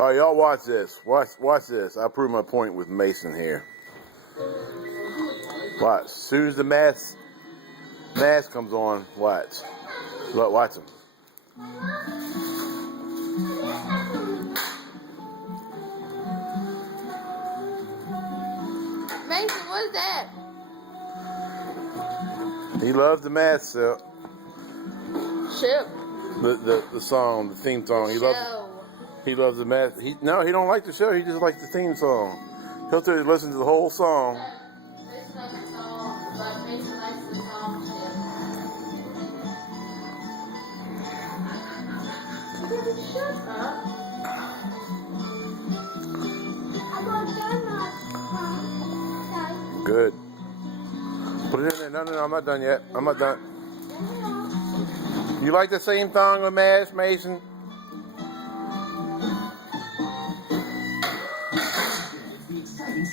All right, y'all watch this. Watch this. I prove my point with Mason here. Watch. As soon as the mask comes on, watch. Look, watch him. Mason, what is that? He loves the mask, so. Chip. The song, the theme song. He loves the mask. No, he don't like the show. He just likes the theme song. He'll tell you to listen to the whole song. Mason likes the song, but Mason likes the song too. Shut up. Good. Put it in there. No, I'm not done yet. I'm not done. You like the same song with Mason?